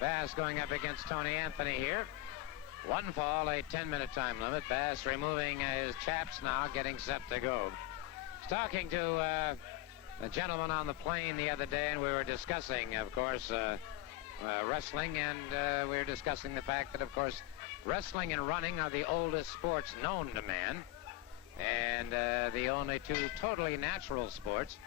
Bass going up against Tony Anthony here. One fall, a 10-minute time limit. Bass removing his chaps now, getting set to go. I was talking to a gentleman on the plane the other day, and we were discussing, of course, wrestling, and we were discussing the fact that, of course, wrestling and running are the oldest sports known to man, and the only two totally natural sports.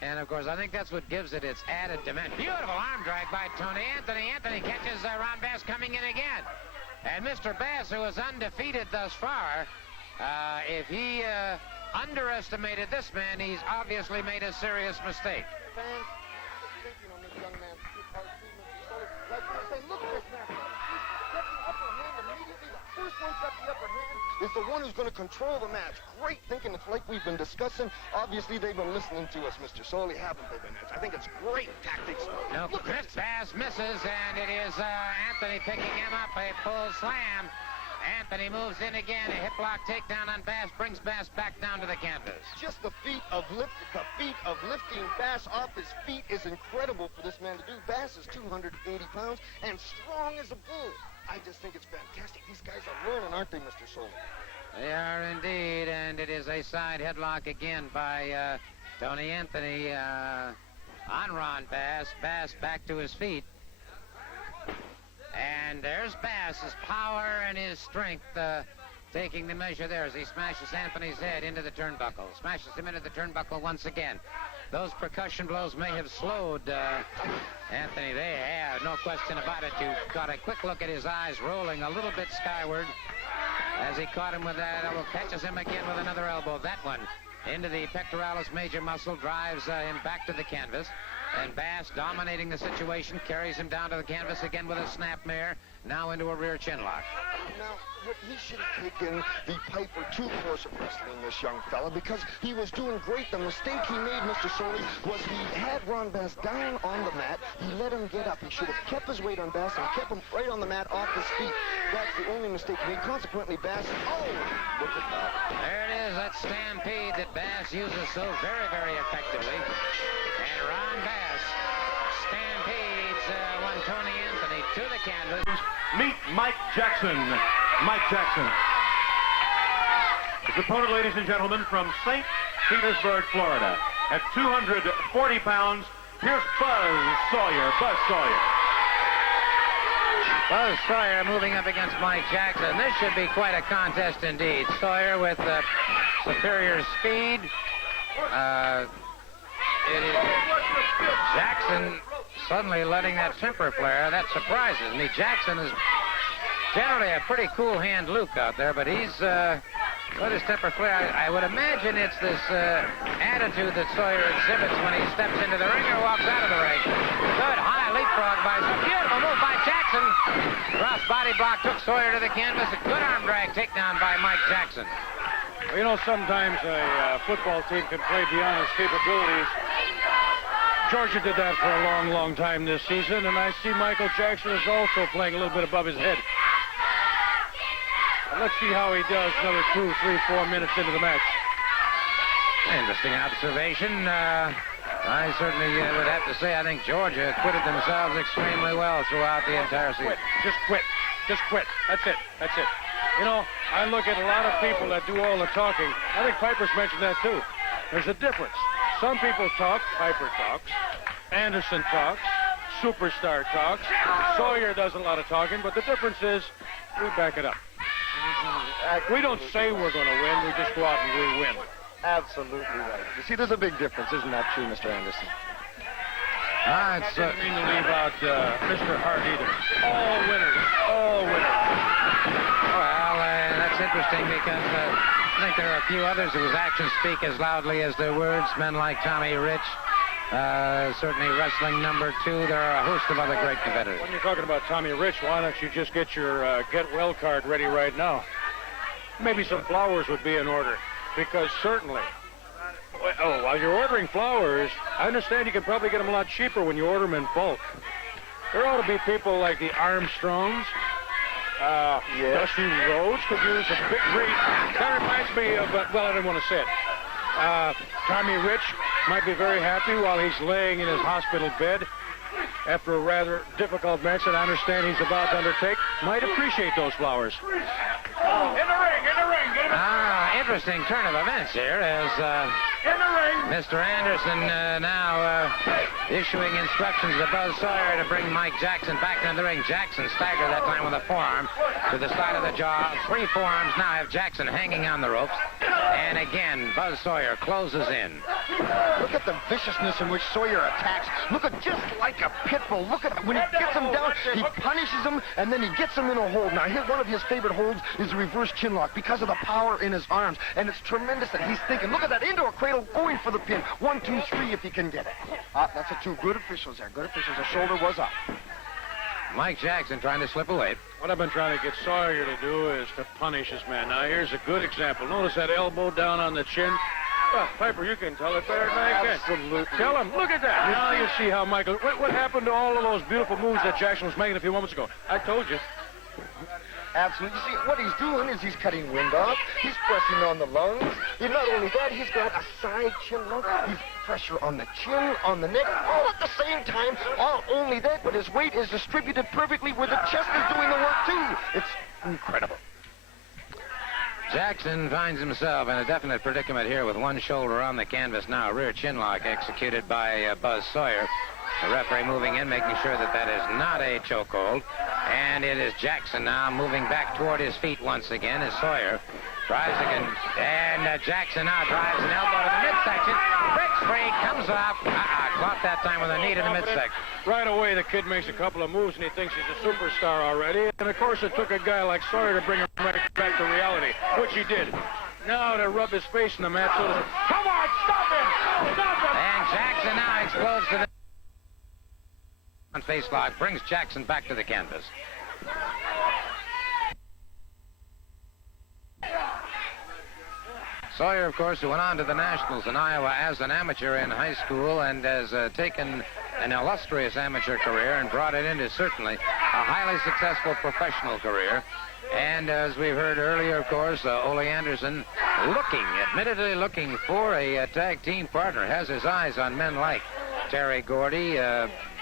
And, of course, I think that's what gives it its added dimension. Beautiful arm drag by Tony Anthony. Anthony catches Ron Bass coming in again. And Mr. Bass, who is undefeated thus far, if he underestimated this man, he's obviously made a serious mistake. Fans thinking on this young man's part, like you were saying, look at this man. He's got the upper hand immediately. The first one's got the upper hand is the one who's going to control the match. Great thinking. It's like we've been discussing. Obviously, they've been listening to us, Mr. Soley, haven't they, been? I think it's great tactics. No, Chris Bass misses, and it is Anthony picking him up. A full slam. Anthony moves in again. A hip lock takedown on Bass brings Bass back down to the canvas. Just the feat of lifting Bass off his feet is incredible for this man to do. Bass is 280 pounds and strong as a bull. I just think it's fantastic. These guys are learning, aren't they, Mr. Soley? They are indeed, and it is a side headlock again by Tony Anthony on Ron Bass. Bass back to his feet. And there's Bass, his power and his strength taking the measure there as he smashes Anthony's head into the turnbuckle. Smashes him into the turnbuckle once again. Those percussion blows may have slowed Anthony. They have, no question about it. You got a quick look at his eyes rolling a little bit skyward as he caught him with that elbow. Catches him again with another elbow. That one into the pectoralis major muscle, drives him back to the canvas. And Bass, dominating the situation, carries him down to the canvas again with a snapmare, now into a rear chin lock. Now, what he should have taken the Piper 2 course of wrestling, this young fella, because he was doing great. The mistake he made, Mr. Soley, was he had Ron Bass down on the mat. He let him get up. He should have kept his weight on Bass and kept him right on the mat off his feet. That's the only mistake he made. Consequently, Bass, oh, look at that. There it is, that stampede that Bass uses so very, very effectively. And Ron Bass stampedes one Tony Anthony to the canvas. Meet Mike Jackson. Mike Jackson. His opponent, ladies and gentlemen, from St. Petersburg, Florida. At 240 pounds, here's Buzz Sawyer. Buzz Sawyer. Buzz Sawyer moving up against Mike Jackson. This should be quite a contest indeed. Sawyer with superior speed. It is Jackson suddenly letting that temper flare. That surprises me. Jackson is generally a pretty cool hand Luke out there, but he's let his temper flare. I would imagine it's this attitude that Sawyer exhibits when he steps into the ring or walks out of the ring. Good high leapfrog by some beautiful move by Jackson. Cross body block took Sawyer to the canvas. A good arm drag takedown by Mike Jackson. Well, you know, sometimes a football team can play beyond its capabilities. Georgia did that for a long, long time this season, and I see Michael Jackson is also playing a little bit above his head. And let's see how he does another 2, 3, 4 minutes into the match. Interesting observation. I certainly would have to say I think Georgia acquitted themselves extremely well throughout the entire season. Just quit. Just quit. That's it. That's it. You know, I look at a lot of people that do all the talking. I think Piper's mentioned that too. There's a difference. Some people talk, Piper talks, Anderson talks, Superstar talks, Sawyer does a lot of talking, but the difference is we back it up. We don't say we're going to win, we just go out and we win. Absolutely right. You see, there's a big difference. Isn't that true, Mr. Anderson? I didn't mean to leave out Mr. Hart either. All winners. All winners. Well, that's interesting because I think there are a few others whose actions speak as loudly as their words. Men like Tommy Rich, certainly wrestling number 2. There are a host of other great competitors. When you're talking about Tommy Rich, why don't you just get your get well card ready right now? Maybe some flowers would be in order, because certainly, while you're ordering flowers, I understand you can probably get them a lot cheaper when you order them in bulk. There ought to be people like the Armstrongs. Yes. Dusty Rhodes could use a big rate. That reminds me of, well, I didn't want to say it. Tommy Rich might be very happy while he's laying in his hospital bed after a rather difficult match that I understand he's about to undertake, might appreciate those flowers. In the ring, get him. Interesting turn of events here as In the ring. Mr. Anderson now issuing instructions to Buzz Sawyer to bring Mike Jackson back into the ring. Jackson staggered that time with a forearm to the side of the jaw. 3 forearms now have Jackson hanging on the ropes. And again, Buzz Sawyer closes in. Look at the viciousness in which Sawyer attacks. Look at just like a pit bull. Look at when he gets him down, he punishes him, and then he gets him in a hold. Now, one of his favorite holds is the reverse chin lock because of the power in his arms. And it's tremendous that he's thinking, look at that indoor cradle going for the pin. 1, 2, 3 if he can get it. That's a 2. Good officials there. Good officials. The shoulder was up. Mike Jackson trying to slip away. What I've been trying to get Sawyer to do is to punish his man. Now, here's a good example. Notice that elbow down on the chin. Well, Piper, you can tell it better than I can. Absolutely. Tell him, look at that. Now you see how Michael... What happened to all of those beautiful moves that Jackson was making a few moments ago? I told you. Absolutely. You see, what he's doing is he's cutting wind off. He's pressing on the lungs. And not only that, he's got a side chin lock. He's pressure on the chin, on the neck, all at the same time. Not only that, but his weight is distributed perfectly where the chest is doing the work, too. It's incredible. Jackson finds himself in a definite predicament here with one shoulder on the canvas now. Rear chin lock executed by Buzz Sawyer. The referee moving in, making sure that that is not a chokehold. And it is Jackson now moving back toward his feet once again as Sawyer tries again. And Jackson now drives an elbow to the midsection. Breaks free, comes off. Caught that time with a knee to the midsection. Right away, the kid makes a couple of moves, and he thinks he's a superstar already. And, of course, it took a guy like Sawyer to bring him back to reality, which he did. Now to rub his face in the mat. So come on, stop him! Stop him! And Jackson now explodes to the face lock, brings Jackson back to the canvas. Sawyer, of course, who went on to the Nationals in Iowa as an amateur in high school and has taken an illustrious amateur career and brought it into certainly a highly successful professional career. And as we've heard earlier, of course, Ole Anderson admittedly looking for a tag team partner, has his eyes on men like Terry Gordy,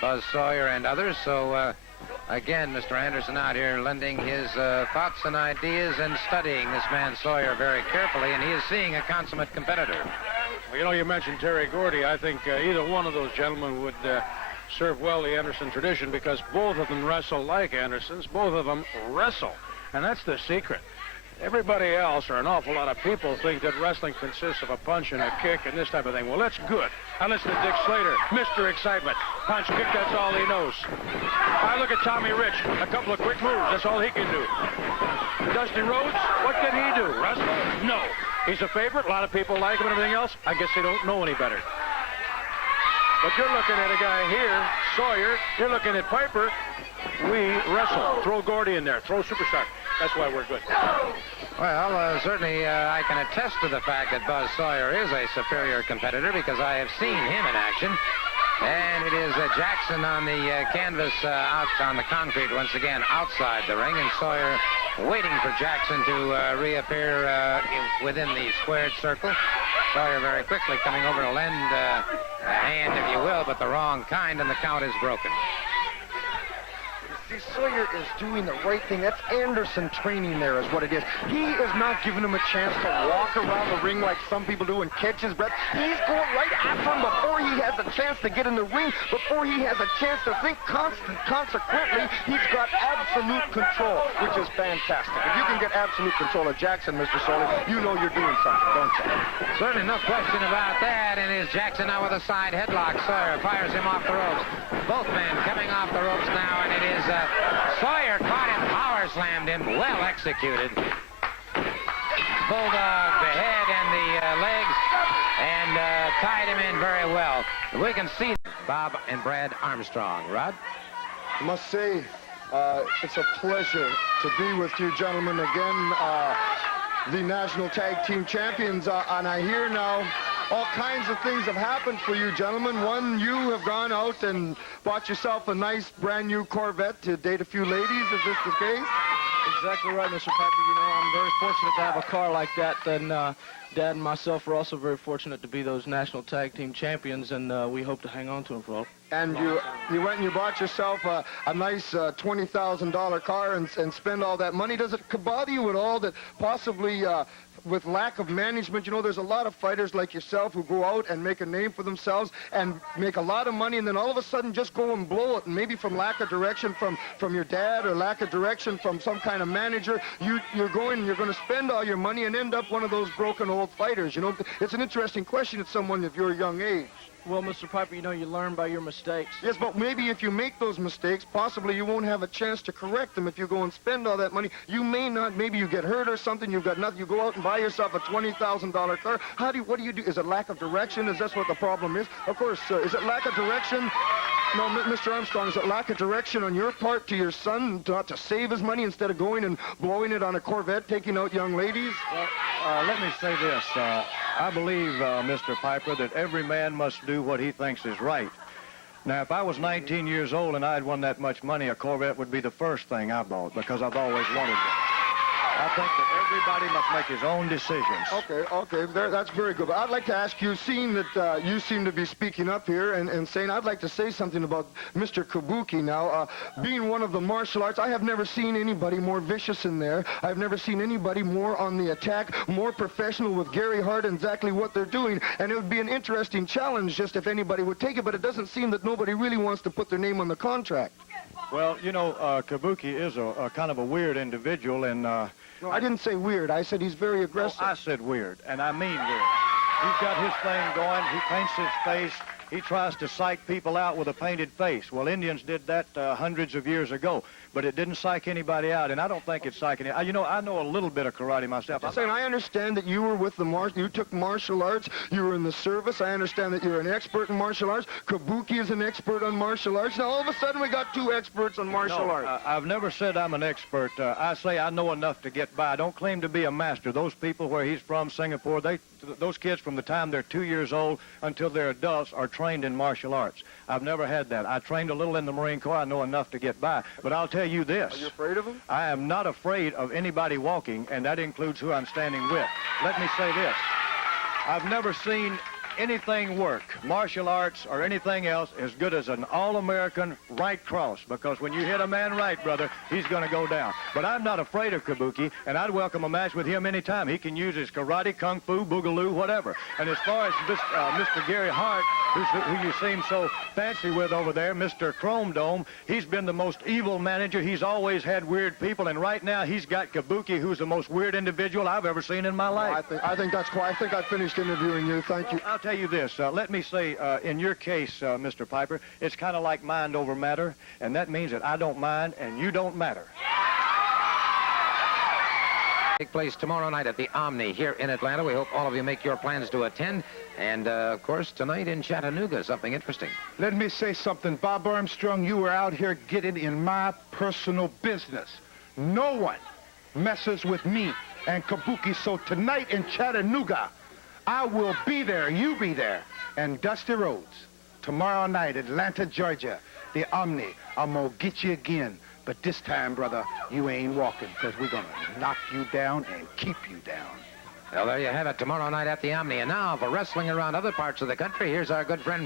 Buzz Sawyer, and others. So, again, Mr. Anderson out here lending his thoughts and ideas and studying this man Sawyer very carefully, and he is seeing a consummate competitor. Well, you know, you mentioned Terry Gordy. I think either one of those gentlemen would serve well the Anderson tradition because both of them wrestle like Andersons. Both of them wrestle, and that's the secret. Everybody else, or an awful lot of people, think that wrestling consists of a punch and a kick and this type of thing. Well, that's good. I listen to Dick Slater, Mr. Excitement. Punch, kick, that's all he knows. I look at Tommy Rich, a couple of quick moves, that's all he can do. Dusty Rhodes, what can he do? Wrestle? No. He's a favorite, a lot of people like him and everything else. I guess they don't know any better. But you're looking at a guy here, Sawyer, you're looking at Piper. We wrestle. Throw Gordy in there, throw Superstar. That's why we're good. Well, certainly I can attest to the fact that Buzz Sawyer is a superior competitor because I have seen him in action. And it is Jackson on the canvas out on the concrete once again outside the ring, and Sawyer waiting for Jackson to reappear within the squared circle. Sawyer very quickly coming over to lend a hand, if you will, but the wrong kind, and the count is broken. See, Sawyer is doing the right thing. That's Anderson training there is what it is. He is not giving him a chance to walk around the ring like some people do and catch his breath. He's going right after him before he has a chance to get in the ring, before he has a chance to think. Consequently, he's got absolute control, which is fantastic. If you can get absolute control of Jackson, Mr. Sawyer, you know you're doing something, don't you? Certainly no question about that, and is Jackson now with a side headlock. Sawyer fires him off the ropes. Both men coming off the ropes now, and it is Sawyer caught him, power slammed him, well executed. Bulldog the head and the legs, and tied him in very well. We can see Bob and Brad Armstrong. Rod? I must say, it's a pleasure to be with you gentlemen again, the National Tag Team Champions, and I hear now all kinds of things have happened for you gentlemen. One, you have gone out and bought yourself a nice brand new Corvette to date a few ladies. Is this the case? exactly right, Mr. Piper. You know, I'm very fortunate to have a car like that, and Dad and myself are also very fortunate to be those national tag team champions, and we hope to hang on to them for all. And you went and you bought yourself a nice $20,000 car and spend all that money. Does it bother you at all that possibly with lack of management, you know, there's a lot of fighters like yourself who go out and make a name for themselves and make a lot of money and then all of a sudden just go and blow it, and maybe from lack of direction from your dad or lack of direction from some kind of manager, you're going to spend all your money and end up one of those broken old fighters. You know, it's an interesting question at someone of your young age. Well, Mr. Piper, you know, you learn by your mistakes. Yes, but maybe if you make those mistakes, possibly you won't have a chance to correct them. If you go and spend all that money, you may not, maybe you get hurt or something, you've got nothing, you go out and buy yourself a $20,000 car. What do you do? Is it lack of direction? Is that what the problem is? Of course, is it lack of direction? No, Mr. Armstrong, is it lack of direction on your part to your son not to save his money instead of going and blowing it on a Corvette, taking out young ladies? Well, let me say this. I believe, Mr. Piper, that every man must do what he thinks is right. Now, if I was 19 years old and I had won that much money, a Corvette would be the first thing I bought because I've always wanted one. I think that everybody must make his own decisions. Okay, that's very good. But I'd like to ask you, seeing that you seem to be speaking up here and saying, I'd like to say something about Mr. Kabuki now. Being one of the martial arts, I have never seen anybody more vicious in there. I've never seen anybody more on the attack, more professional with Gary Hart and exactly what they're doing. And it would be an interesting challenge just if anybody would take it, but it doesn't seem that nobody really wants to put their name on the contract. Well, you know, Kabuki is a kind of a weird individual, and... No, I didn't say weird. I said he's very aggressive. No, I said weird, and I mean weird. He's got his thing going. He paints his face. He tries to psych people out with a painted face. Well, Indians did that hundreds of years ago, but it didn't psych anybody out, and I don't think it's psyching it. You know, I know a little bit of karate myself. I'm saying I understand that you were with you took martial arts. You were in the service. I understand that you're an expert in martial arts. Kabuki is an expert on martial arts. Now, all of a sudden, we got two experts on martial arts. I've never said I'm an expert. I say I know enough to get by. I don't claim to be a master. Those people where he's from, Singapore, those kids from the time they're 2 years old until they're adults are trained in martial arts. I've never had that. I trained a little in the Marine Corps. I know enough to get by. But I'll tell you this. Are you afraid of him? I am not afraid of anybody walking, and that includes who I'm standing with. Let me say this. I've never seen anything work, martial arts or anything else, as good as an all-American right cross, because when you hit a man right, brother, he's going to go down. But I'm not afraid of Kabuki, and I'd welcome a match with him anytime. He can use his karate, kung fu, boogaloo, whatever. And as far as this, Mr. Gary Hart, who you seem so fancy with over there, Mr. Chrome Dome, he's been the most evil manager. He's always had weird people, and right now he's got Kabuki, who's the most weird individual I've ever seen in my life. I think that's quite. I think I finished interviewing you. Thank you. I'll tell you this. Let me say, in your case, Mr. Piper, it's kind of like mind over matter, and that means that I don't mind and you don't matter. Take place tomorrow night at the Omni here in Atlanta. We hope all of you make your plans to attend. And, of course, tonight in Chattanooga, something interesting. Let me say something. Bob Armstrong, you were out here getting in my personal business. No one messes with me and Kabuki. So tonight in Chattanooga, I will be there, you be there, and Dusty Rhodes. Tomorrow night, Atlanta, Georgia, the Omni. I'm going to get you again. But this time, brother, you ain't walking, because we're going to knock you down and keep you down. Well, there you have it, tomorrow night at the Omni. And now, for wrestling around other parts of the country, here's our good friend